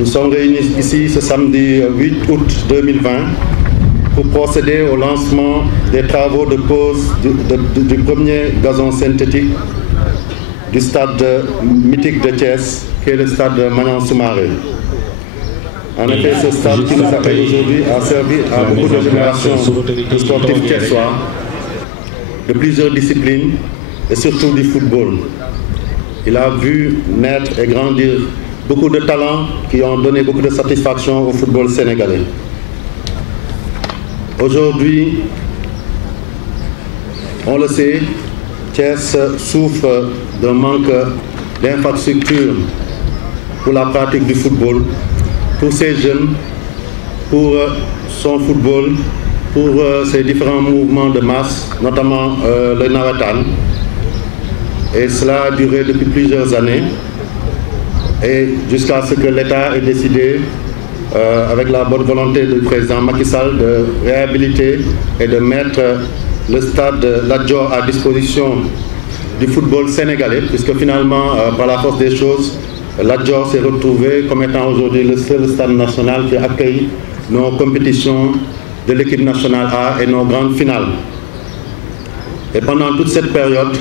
Nous sommes réunis ici ce samedi 8 août 2020 pour procéder au lancement des travaux de pose du premier gazon synthétique du stade mythique de Thiès, qui est le stade Maniang Soumaré. En effet, ce stade qui nous accueille aujourd'hui a servi à beaucoup de générations de sportifs thiessois de plusieurs disciplines et surtout du football. Il a vu naître et grandir beaucoup de talents qui ont donné beaucoup de satisfaction au football sénégalais. Aujourd'hui, on le sait, Thiès souffre d'un manque d'infrastructures pour la pratique du football, pour ses jeunes, pour son football, pour ses différents mouvements de masse, notamment le Nawetan. Et cela a duré depuis plusieurs années, et jusqu'à ce que l'État ait décidé, avec la bonne volonté du président Macky Sall, de réhabiliter et de mettre le stade Lat Dior à disposition du football sénégalais, puisque finalement, par la force des choses, Lat Dior s'est retrouvé comme étant aujourd'hui le seul stade national qui accueille nos compétitions de l'équipe nationale A et nos grandes finales. Et pendant toute cette période,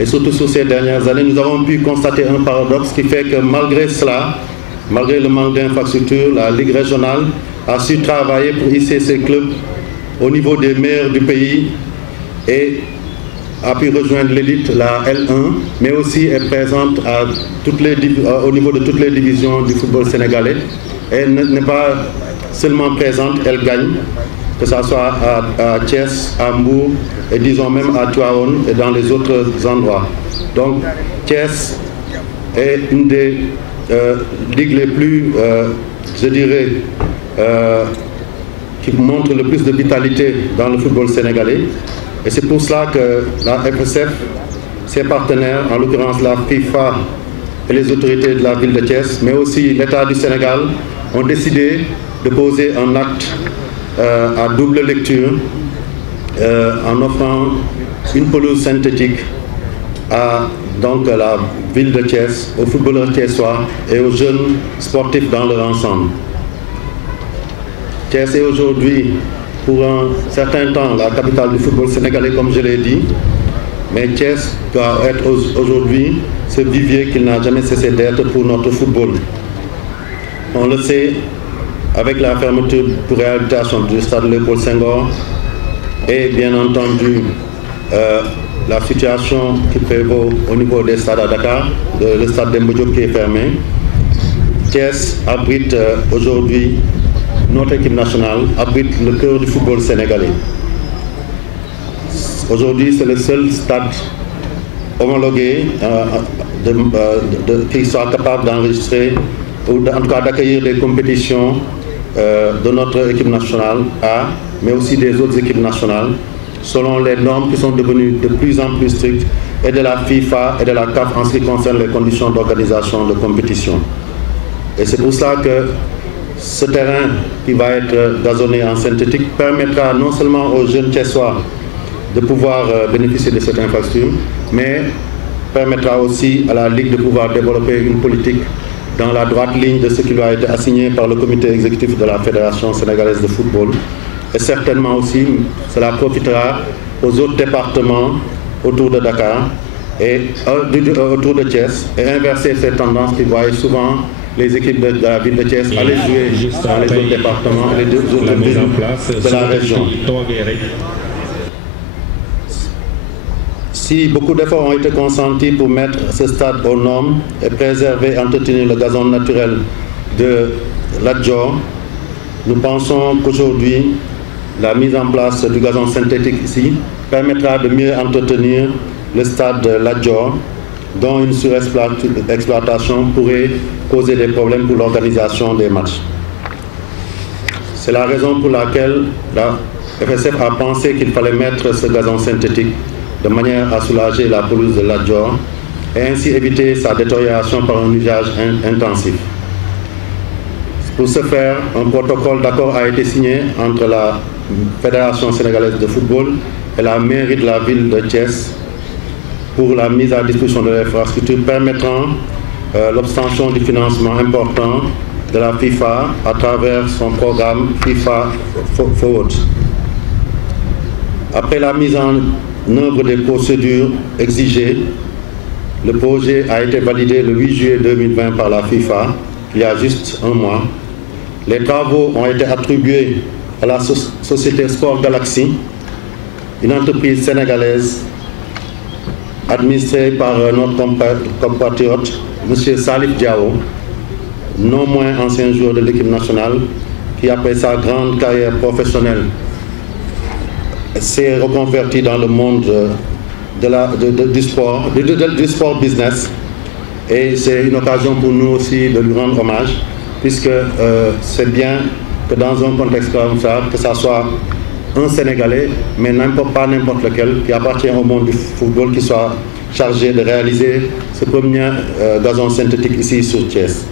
et surtout sur ces dernières années, nous avons pu constater un paradoxe qui fait que malgré cela, malgré le manque d'infrastructures, la Ligue régionale a su travailler pour hisser ses clubs au niveau des meilleurs du pays et a pu rejoindre l'élite, la L1, mais aussi est présente au niveau de toutes les divisions du football sénégalais. Elle n'est pas seulement présente, elle gagne, que ce soit à Thiès, à Mbour et disons même à Tivaouane et dans les autres endroits. Donc Thiès est une des ligues les plus, je dirais, qui montre le plus de vitalité dans le football sénégalais. Et c'est pour cela que la FSF, ses partenaires, en l'occurrence la FIFA et les autorités de la ville de Thiès, mais aussi l'État du Sénégal, ont décidé de poser un acte à double lecture en offrant une pelouse synthétique à donc, la ville de Thiès, aux footballeurs thiessois et aux jeunes sportifs dans leur ensemble. Thiès est aujourd'hui, pour un certain temps, la capitale du football sénégalais, comme je l'ai dit, mais Thiès doit être aujourd'hui ce vivier qu'il n'a jamais cessé d'être pour notre football. On le sait, avec la fermeture pour réhabilitation du stade Léopold Senghor et bien entendu la situation qui prévaut au niveau des stades à Dakar, le stade Demba Diop qui est fermé, Thiès abrite aujourd'hui, notre équipe nationale abrite le cœur du football sénégalais. Aujourd'hui, c'est le seul stade homologué qui soit capable d'enregistrer ou en tout cas d'accueillir des compétitions de notre équipe nationale A, mais aussi des autres équipes nationales, selon les normes qui sont devenues de plus en plus strictes et de la FIFA et de la CAF en ce qui concerne les conditions d'organisation de compétition. Et c'est pour ça que ce terrain qui va être gazonné en synthétique permettra non seulement aux jeunes Thiessois de pouvoir bénéficier de cette infrastructure, mais permettra aussi à la Ligue de pouvoir développer une politique dans la droite ligne de ce qui lui a été assigné par le comité exécutif de la Fédération sénégalaise de football. Et certainement aussi, cela profitera aux autres départements autour de Dakar et autour de Thiès et inverser ces tendances qui voient souvent les équipes de la ville de Thiès aller jouer dans les autres départements et les autres villes de la région. Si beaucoup d'efforts ont été consentis pour mettre ce stade aux normes et préserver et entretenir le gazon naturel de Lat Dior, nous pensons qu'aujourd'hui, la mise en place du gazon synthétique ici permettra de mieux entretenir le stade Lat Dior, dont une surexploitation pourrait causer des problèmes pour l'organisation des matchs. C'est la raison pour laquelle la FSF a pensé qu'il fallait mettre ce gazon synthétique de manière à soulager la pelouse de Lat Dior et ainsi éviter sa détérioration par un usage intensif. Pour ce faire, un protocole d'accord a été signé entre la Fédération sénégalaise de football et la mairie de la ville de Thiès pour la mise à disposition de l'infrastructure permettant l'obtention du financement important de la FIFA à travers son programme FIFA Forward. Après la mise en œuvre des procédures exigées, le projet a été validé le 8 juillet 2020 par la FIFA, il y a juste un mois. Les travaux ont été attribués à la société Sport Galaxy, une entreprise sénégalaise administrée par notre compatriote, M. Salif Diao, non moins ancien joueur de l'équipe nationale, qui après sa grande carrière professionnelle s'est reconverti dans le monde du sport business. Et c'est une occasion pour nous aussi de lui rendre hommage, puisque c'est bien que dans un contexte comme ça, que ça soit un Sénégalais, mais pas n'importe lequel, qui appartient au monde du football, qui soit chargé de réaliser ce premier gazon synthétique ici sur Thiès.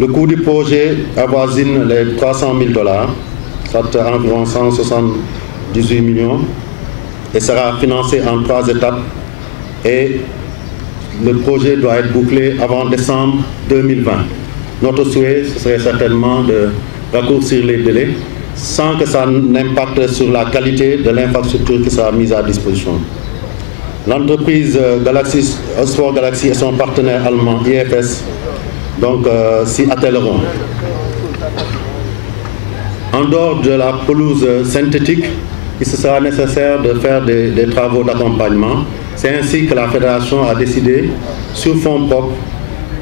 Le coût du projet avoisine les 300 000 $, soit environ 178 millions, et sera financé en 3 étapes. Et le projet doit être bouclé avant décembre 2020. Notre souhait, ce serait certainement de raccourcir les délais sans que ça n'impacte sur la qualité de l'infrastructure qui sera mise à disposition. L'entreprise Sport Galaxy et son partenaire allemand IFS s'y attelleront. En dehors de la pelouse synthétique, il sera nécessaire de faire des travaux d'accompagnement. C'est ainsi que la Fédération a décidé, sur fonds propres,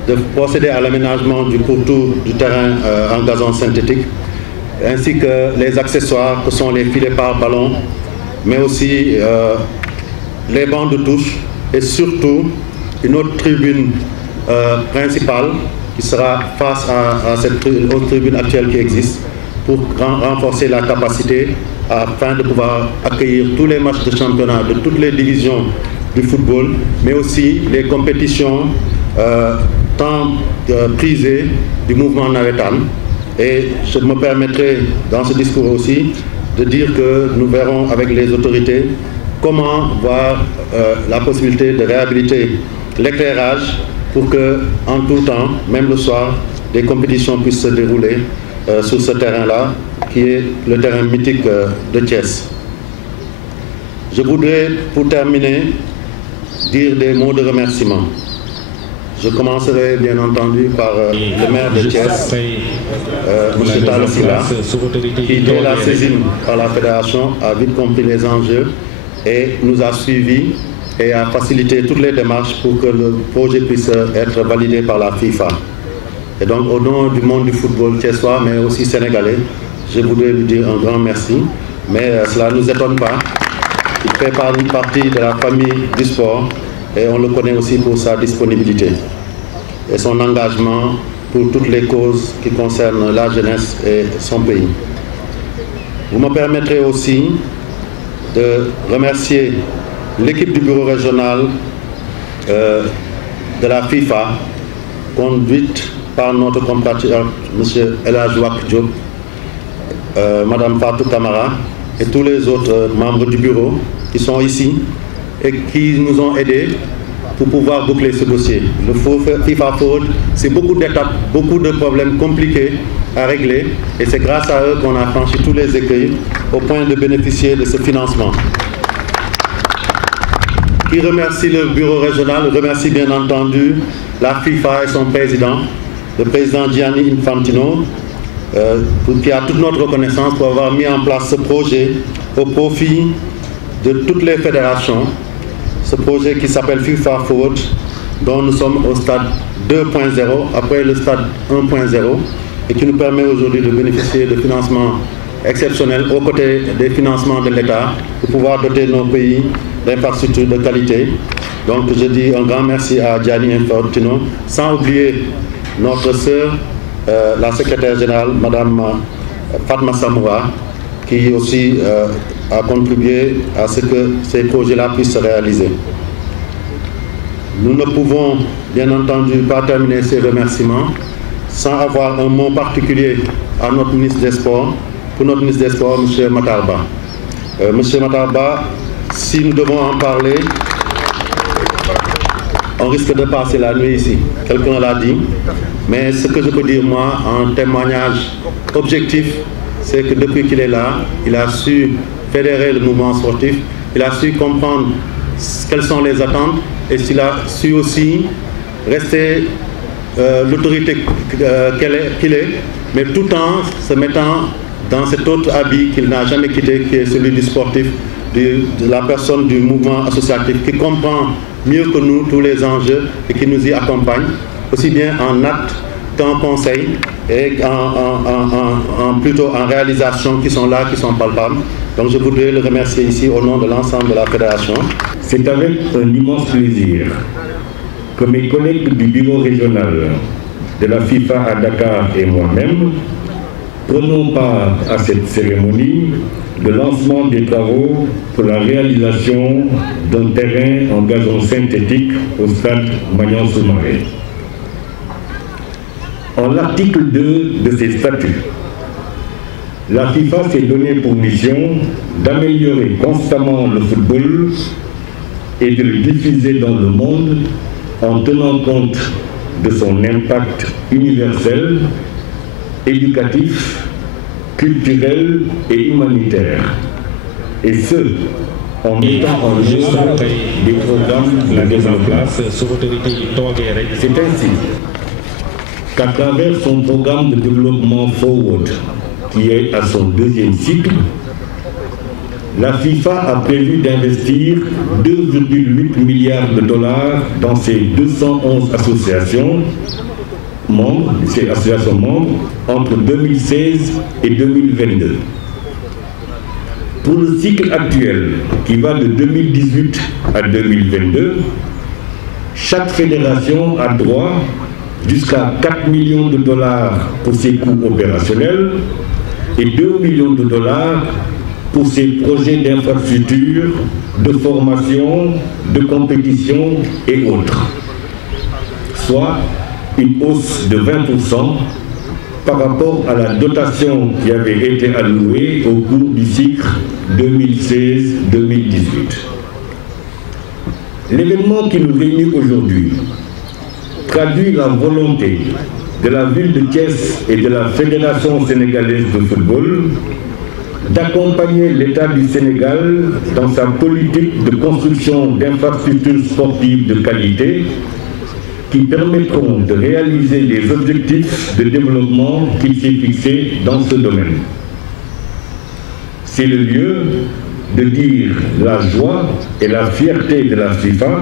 de procéder à l'aménagement du pourtour du terrain en gazon synthétique, ainsi que les accessoires que sont les filets par ballon, mais aussi les bancs de touche et surtout une autre tribune principale qui sera face à cette autre tribune actuelle qui existe pour renforcer la capacité afin de pouvoir accueillir tous les matchs de championnat de toutes les divisions du football, mais aussi les compétitions tant prisées du mouvement Navetan. Et je me permettrai dans ce discours aussi de dire que nous verrons avec les autorités comment voir la possibilité de réhabiliter l'éclairage pour que, en tout temps, même le soir, des compétitions puissent se dérouler sur ce terrain-là, qui est le terrain mythique de Thiès. Je voudrais, pour terminer, dire des mots de remerciement. Je commencerai bien entendu par le maire de Thiès, M. Talasila, qui dès la saisine par la fédération a vite compris les enjeux et nous a suivis et a facilité toutes les démarches pour que le projet puisse être validé par la FIFA. Et donc au nom du monde du football thiessois, mais aussi sénégalais, je voudrais lui dire un grand merci. Mais cela ne nous étonne pas. Il fait partie de la famille du sport et on le connaît aussi pour sa disponibilité et son engagement pour toutes les causes qui concernent la jeunesse et son pays. Vous me permettrez aussi de remercier l'équipe du bureau régional de la FIFA, conduite par notre compatriote M. Elhadji Diop, Mme Fatou Kamara et tous les autres membres du bureau qui sont ici et qui nous ont aidés pour pouvoir boucler ce dossier. Le FIFA Forward, c'est beaucoup d'étapes, beaucoup de problèmes compliqués à régler et c'est grâce à eux qu'on a franchi tous les écueils au point de bénéficier de ce financement. Qui remercie le bureau régional, remercie bien entendu la FIFA et son président, le président Gianni Infantino, qui a toute notre reconnaissance pour avoir mis en place ce projet au profit de toutes les fédérations. Ce projet qui s'appelle FIFA Forward, dont nous sommes au stade 2.0, après le stade 1.0, et qui nous permet aujourd'hui de bénéficier de financements exceptionnels aux côtés des financements de l'État pour pouvoir doter nos pays d'infrastructures de qualité. Donc je dis un grand merci à Gianni Infantino, sans oublier notre sœur, la secrétaire générale, Mme Fatma Samoura, qui aussi a contribué à ce que ces projets-là puissent se réaliser. Nous ne pouvons bien entendu pas terminer ces remerciements sans avoir un mot particulier à notre ministre des Sports, pour notre ministre des Sports, M. Matar Ba. M. Matar Ba, si nous devons en parler, on risque de passer la nuit ici. Quelqu'un l'a dit. Mais ce que je peux dire, moi, en témoignage objectif, c'est que depuis qu'il est là, il a su fédérer le mouvement sportif, il a su comprendre quelles sont les attentes et il a su aussi rester l'autorité qu'il est, mais tout en se mettant dans cet autre habit qu'il n'a jamais quitté, qui est celui du sportif, de la personne du mouvement associatif, qui comprend mieux que nous tous les enjeux et qui nous y accompagne, aussi bien en acte qu'en conseil et plutôt en réalisation qui sont là, qui sont palpables. Donc je voudrais le remercier ici au nom de l'ensemble de la fédération. C'est avec un immense plaisir que mes collègues du bureau régional de la FIFA à Dakar et moi-même prenons part à cette cérémonie de lancement des travaux pour la réalisation d'un terrain en gazon synthétique au stade Magnan-Soumaré. En l'article 2 de ces statuts, la FIFA s'est donné pour mission d'améliorer constamment le football et de le diffuser dans le monde en tenant compte de son impact universel, éducatif, culturel et humanitaire. Et ce, en mettant en œuvre des programmes mis en place. C'est ainsi qu'à travers son programme de développement Forward, qui est à son deuxième cycle, la FIFA a prévu d'investir 2,8 milliards de dollars dans ses 211 associations membres, entre 2016 et 2022. Pour le cycle actuel, qui va de 2018 à 2022, chaque fédération a droit jusqu'à 4 millions de dollars pour ses coûts opérationnels et 2 millions de dollars pour ses projets d'infrastructure, de formation, de compétition et autres, soit une hausse de 20% par rapport à la dotation qui avait été allouée au cours du cycle 2016-2018. L'événement qui nous réunit aujourd'hui traduit la volonté de la ville de Thiès et de la Fédération sénégalaise de football d'accompagner l'État du Sénégal dans sa politique de construction d'infrastructures sportives de qualité qui permettront de réaliser les objectifs de développement qu'il s'est fixés dans ce domaine. C'est le lieu de dire la joie et la fierté de la FIFA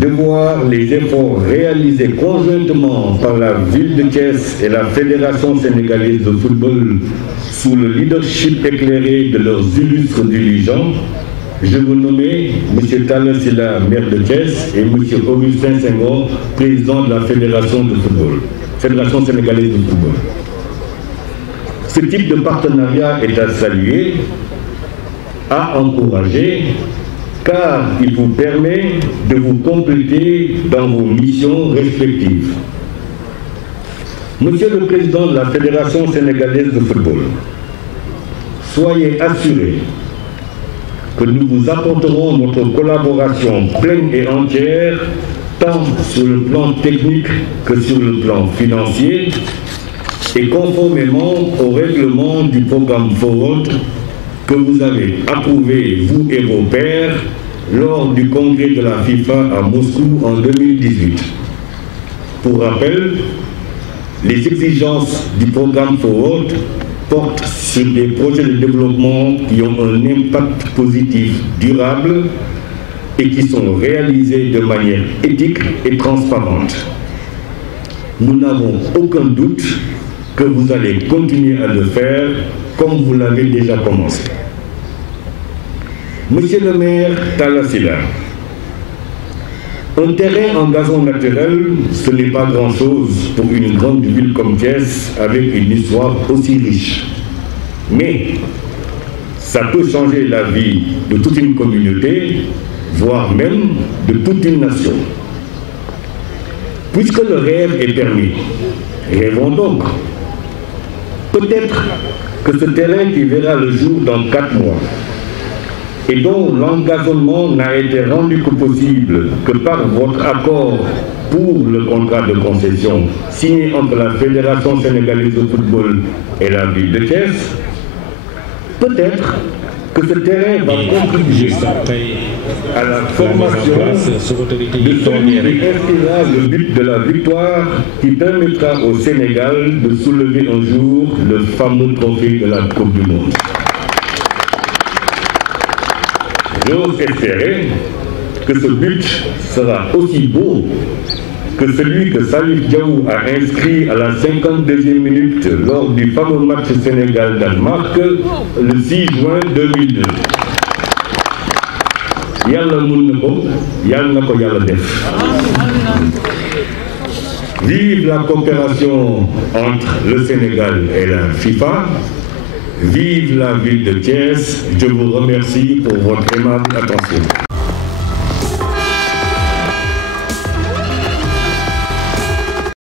de voir les efforts réalisés conjointement par la ville de Thiès et la Fédération sénégalaise de football sous le leadership éclairé de leurs illustres dirigeants. Je vous nommer M. Talla Sylla, maire de Thiès, et M. Augustin Senghor, président de la Fédération de football, Fédération sénégalaise de football. Ce type de partenariat est à saluer, à encourager, car il vous permet de vous compléter dans vos missions respectives. Monsieur le Président de la Fédération sénégalaise de football, soyez assuré que nous vous apporterons notre collaboration pleine et entière, tant sur le plan technique que sur le plan financier, et conformément au règlement du programme Forward que vous avez approuvé, vous et vos pairs, lors du congrès de la FIFA à Moscou en 2018. Pour rappel, les exigences du programme Forward portent sur des projets de développement qui ont un impact positif durable et qui sont réalisés de manière éthique et transparente. Nous n'avons aucun doute que vous allez continuer à le faire comme vous l'avez déjà commencé. Monsieur le maire Talla Sylla, un terrain en gazon naturel, ce n'est pas grand-chose pour une grande ville comme Thiès avec une histoire aussi riche. Mais ça peut changer la vie de toute une communauté, voire même de toute une nation. Puisque le rêve est permis, rêvons donc. Peut-être que ce terrain qui verra le jour dans 4 mois et dont l'engagement n'a été rendu que possible que par votre accord pour le contrat de concession signé entre la Fédération sénégalaise de football et la ville de Thiès, peut-être que ce terrain va contribuer à la formation de celui qui inscrira le but de la victoire qui permettra au Sénégal de soulever un jour le fameux trophée de la Coupe du Monde. J'ose espérer que ce but sera aussi beau que celui que Salif Diaw a inscrit à la 52e minute lors du fameux match Sénégal-Danemark le 6 juin 2002. Yàlla mun na ko, yàlla na ko yàlla def. Vive la coopération entre le Sénégal et la FIFA. Vive la ville de Thiès. Je vous remercie pour votre aimable attention.